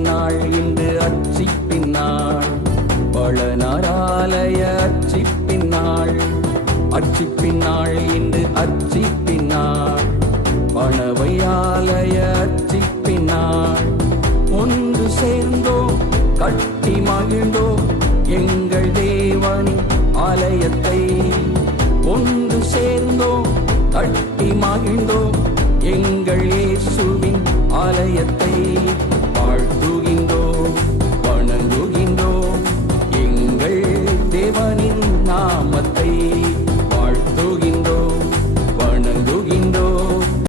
பின்னாள் இன்று அச்சி பின்னாள் பழனாராலய அச்சி பின்னாள் அச்சி பின்னாள் இன்று அச்சி பின்னாள் பணவையாலய அச்சி பின்னாள் ஒன்று சேர்ந்தோ கட்டி மகிழ்ந்தோ